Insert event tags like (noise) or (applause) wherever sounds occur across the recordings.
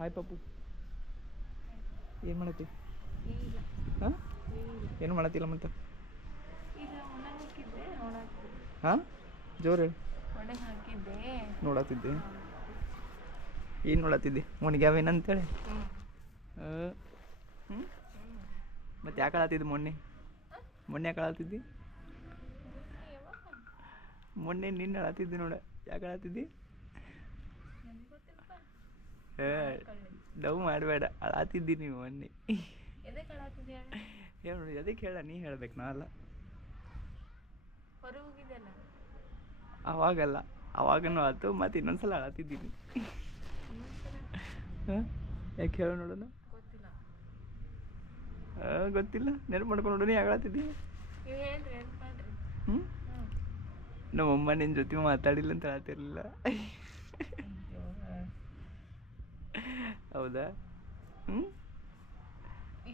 Hi Pappu ಏನು ಮಾಡತ್ತಿ? ಹಾಂ? ಏನು ಮಾಡತ್ತಿಲ್ಲ ಮತ್ತೆ? ಹಾಂ? ಜೋರು ಹೇಳಿ. ನೋಡತ್ತಿದ್ದೆ? ಏನು ನೋಡತ್ತಿದ್ದೆ? ಮೊನ್ಗ್ಯಾವೇನಂತೇಳಿ ಹ್ಞೂ ಮತ್ತೆ ಯಾಕೆ ಆಳತ್ತಿದ್ದೆ ಮೊನ್ನೆ? ಮೊನ್ನೆ ಯಾಕೆ ಆಳತ್ತಿದ್ದಿ ಮೊನ್ನೆ ನಿನ್ನ ಅಳತ್ತಿದ್ದೆ ನೋಡ. ಯಾಕೆ ಆಳತ್ತಿದ್ದಿ ಡವ್ ಮಾಡಬೇಡ. ಅಳಾತಿದ್ದೀನಿ ನೀವು ಮೊನ್ನೆ. ಹೇಳು ನೋಡಿ ಅದಕ್ಕೆ ಹೇಳ ನೀ ಹೇಳ್ಬೇಕು ನಾ ಅಲ್ಲ. ಹೊರಗೆ ಹೋಗಿದ್ದೆಲ್ಲ ಅವಾಗಲ್ಲ. ಅವಾಗನೂ ಆಯ್ತು ಮತ್ತೆ ಇನ್ನೊಂದ್ಸಲ ಅಳತಿದ್ದೀನಿ ಯಾಕೆ ಹೇಳು ನೋಡೋಣ? ಗೊತ್ತಿಲ್ಲ. ನೆನಪು ಮಾಡ್ಕೊಂಡು ನೋಡೋಣ ನೀ ಯಾಕೆ ಅಳತ್ತಿದ್ದಿ ನೀವು ಹೇಳ್ರಿ ಏನು ಮಾಡ್ರಿ. ಹ್ಞೂ ಹ್ಞೂ ನಮ್ಮಮ್ಮ ನಿನ್ನ ಜೊತೆ ಮಾತಾಡಿಲ್ಲ ಅಂತ ಹೇಳ್ತಿರ್ಲಿಲ್ಲ ಹೌದಾ? ಹ್ಞೂ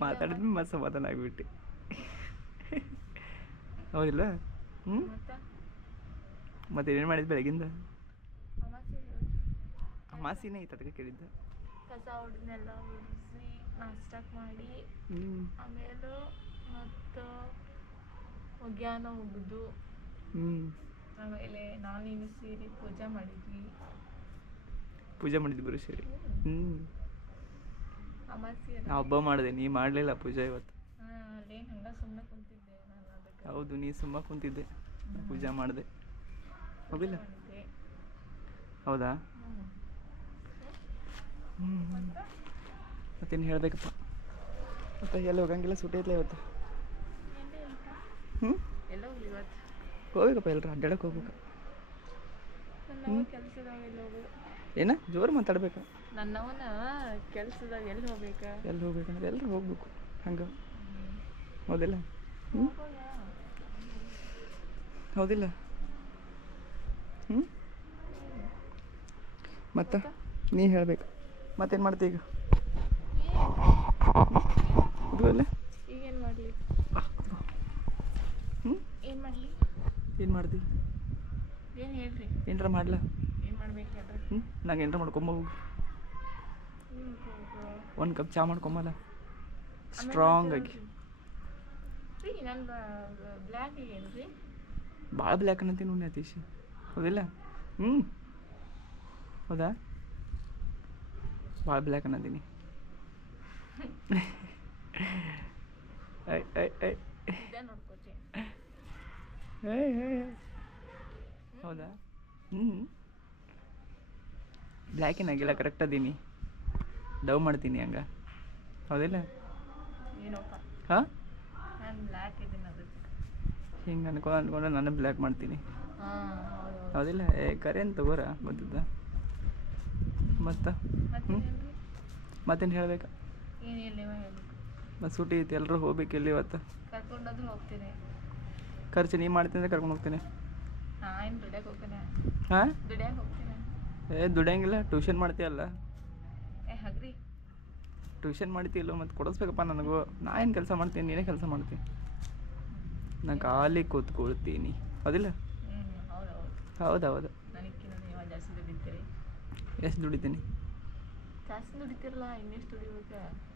ಮಾತಾಡಿದ್ಮೇಲೆ ಮತ್ತೆ ಸಮಾಧಾನ ಆಗಿಬಿಟ್ಟು. ಹೌದಿಲ್ಲ? ಹ್ಞೂ ಮತ್ತೆ? ಮತ್ತೆ ಏನು ಮಾಡಿದ್ದು ಬೆಳಗಿಂದ? ಅಮಾಸೆ ಅಮಾಸಿನೇ ಐತೆ ಅದಕ್ಕೆ ಕೇಳಿದ್ದ. ಕಸ ಹೊಡೆದನ್ನೆಲ್ಲ ಹೊಡಿಸಿ ನಾಷ್ಟಕ್ಕೆ ಮಾಡಿ ಆಮೇಲೆ ಮತ್ತು ಒಗ್ಯಾನ ಹ್ಞೂ ಆಮೇಲೆ ನಾನು ನೀನು ಸೇರಿ ಪೂಜೆ ಮಾಡಿದ್ವಿ. ಪೂಜೆ ಮಾಡಿದ್ದು ಬರು ಸರಿ ಹ್ಞೂ ನಾ ಹಬ್ಬ ಮಾಡಿದೆ ನೀ ಮಾಡಲಿಲ್ಲ ಪೂಜೆ ಇವತ್ತು. ಸುಮ್ಮನೆ ಹೌದು ನೀ ಸುಮ್ಮ ಕುಂತಿದ್ದೆ ಪೂಜೆ ಮಾಡಿದೆ. ಹೋಗಿಲ್ಲ? ಹೌದಾ? ಹ್ಞೂ ಹ್ಞೂ ಮತ್ತೆ ಮತ್ತೇನು ಹೇಳ್ಬೇಕಪ್ಪ? ಮತ್ತೆ ಎಲ್ಲ ಹೋಗಂಗಿಲ್ಲ ಸುಟ್ಟಿ ಇದ್ಲ ಇವತ್ತು? ಹ್ಞೂ ಹೋಗ್ಬೇಕಪ್ಪ ಎಲ್ಲರೂ ಅಡ್ಡಾಡಕ್ಕೆ ಹೋಗ್ಬೇಕು. ಹ್ಞೂ ಏನ? ಜೋರು ಮಾತಾಡ್ಬೇಕು. ನನ್ನವನ ಕೆಲ್ಸದಾಗ ಎಲ್ಲಿ ಹೋಗ್ಬೇಕ? ಎಲ್ಲಿ ಹೋಗ್ಬೇಕಂದ್ರೆ ಎಲ್ಲರೂ ಹೋಗ್ಬೇಕು. ಹಂಗೆ. ಹೌದಿಲ್ಲ? ಹ್ಞೂ ಹೌದಿಲ್ಲ? ಹ್ಞೂ ಮತ್ತೆ? ನೀ ಹೇಳ್ಬೇಕು. ಮತ್ತೇನು ಮಾಡ್ತೀಗ ಈಗ? ಇದು ಅಲ್ಲ ಈಗ ಏನು ಮಾಡಲಿ ಹ್ಞೂ ಏನು ಮಾಡಲಿ? ಏನು ಮಾಡ್ತಿ ಏನು ಹೇಳ್ರಿ? ಏನರ ಮಾಡ್ಲಾ? ಹ್ಞೂ ನಂಗೆ ಏನರ ಮಾಡ್ಕೊಂಬ. ಹೋಗು ಒಂದು ಕಪ್ ಚಾ ಮಾಡ್ಕೊಂಬಲ್ಲ. ಸ್ಟ್ರಾಂಗ್ ಆಗಿ. ಭಾಳ ಬ್ಲ್ಯಾಕ್ ಅನ್ನತ್ತೀನಿ ನೋಡಿ ಅತೀಶ್. ಹೌದಿಲ್ಲ? ಹ್ಞೂ ಹೌದಾ? ಭಾಳ ಬ್ಲ್ಯಾಕ್ ಅನ್ನತ್ತೀನಿ (laughs) ಐ ಐ ಐ. ಹೌದಾ? ಹ್ಞೂ ಬ್ಲ್ಯಾಕ್ ಏನಾಗಿಲ್ಲ ಕರೆಕ್ಟ್ ಅದೀನಿ ಡವ್ ಮಾಡ್ತೀನಿ ಹಂಗೆ. ಹೌದಿಲ್ಲ? ಹಾಂ? ಹಿಂಗೆ ಅನ್ಕೊಂಡು ಅನ್ಕೊಂಡು ನಾನು ಬ್ಲ್ಯಾಕ್ ಮಾಡ್ತೀನಿ. ಹೌದಿಲ್ಲ? ಏ ಕರೆ ಅಂತ ತಗೋರ ಗೊತ್ತಿದ್ದ ಮತ್ತು? ಹ್ಞೂ ಮತ್ತೇನು ಹೇಳ್ಬೇಕು? ಮತ್ತು ಸೂಟಿ ಐತಿ ಎಲ್ಲರೂ ಹೋಗ್ಬೇಕು ಇಲ್ಲಿ ಇವತ್ತು? ಖರ್ಚು ನೀ ಮಾಡ್ತೀನಿ ಅಂದ್ರೆ ಕರ್ಕೊಂಡು ಹೋಗ್ತೀನಿ. ಹಾಂ? ಏ ದುಡಿಯಂಗಿಲ್ಲ ಟ್ಯೂಷನ್ ಮಾಡ್ತೀಯಲ್ಲ ಟ್ಯೂಷನ್ ಮಾಡ್ತೀಯಲ್ಲ ಮತ್ತು ಕೊಡಿಸ್ಬೇಕಪ್ಪ ನನಗೂ. ನಾ ಏನು ಕೆಲಸ ಮಾಡ್ತೀನಿ ನೀನೇ ಕೆಲಸ ಮಾಡ್ತೀನಿ ನಾ ಖಾಲಿ ಕೂತ್ಕೊಳ್ತೀನಿ. ಹೌದಿಲ್ಲ? ಹೌದು ಹೌದು. ಎಷ್ಟು ದುಡಿತೀನಿ?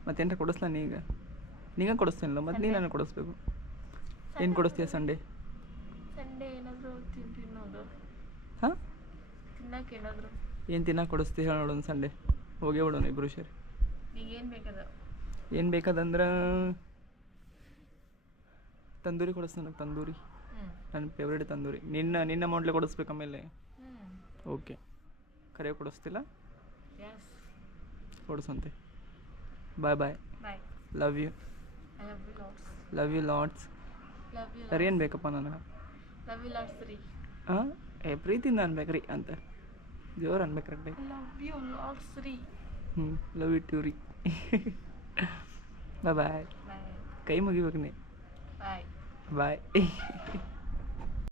ಮತ್ತೇನಾರ ಕೊಡಿಸ್ಲಾ ನೀ ಈಗ ನೀಗ ಕೊಡಿಸ್ತೀನಲ್ಲ ಮತ್ತು ನೀನು ನನಗೆ ಕೊಡಿಸ್ಬೇಕು. ಏನು ಕೊಡಿಸ್ತೀಯ ಸಂಡೇ ಏನಾದರೂ ತಿನ್ ತಿನ್ನೋದು ಹಾಂ ತಿನ್ನಕ್ಕೆ ಏನಾದರೂ? ಏನು ತಿನ್ನಕ್ಕೆ ಕೊಡಿಸ್ತೀವಿ ಹೇಳಿ ನೋಡೋಣ ಸಂಡೆ. ಹೋಗೇ ಬಿಡೋಣ ಇಬ್ರು ಸೇರಿ ಈಗ ಏನು ಬೇಕದ? ಏನು ಬೇಕಾದಂದ್ರೆ ತಂದೂರಿ ಕೊಡಿಸ್ ನನಗೆ ತಂದೂರಿ. ನನ್ನ ಫೇವ್ರೇಟ್ ತಂದೂರಿ. ನಿನ್ನ ನಿನ್ನ ಅಮೌಂಟ್ಲೆ ಕೊಡಿಸ್ಬೇಕು ಆಮೇಲೆ. ಓಕೆ ಕರೆ ಕೊಡಿಸ್ತಿಲ್ಲ? ಕೊಡಿಸಂತೆ. Bye bye bye love you love you lots ಸರಿ ಏನು ಬೇಕಪ್ಪ ನನಗೆ? ಲವ್ ಯು ಲಾಟ್ಸ್ ರೀ. ಹಾಂ? ಏ ಪ್ರೀತಿಯಿಂದ ಅನ್ಬೇಕು ರೀ ಅಂತ. ಜೋರು ಅನ್ಬೇಕು ಕರೆಕ್ಟಾಗಿ ಲವ್ ಯು ಲಾಟ್ಸ್ ರೀ ಹ್ಞೂ ಲವ್ ಯು ಟ್ಯೂ ರೀ ಬಾಯ್ ಬಾಯ್ ಬಾಯ್ ಕೈ ಮುಗಿಬೇಕು ನೀ ಬಾಯ್ ಬಾಯ್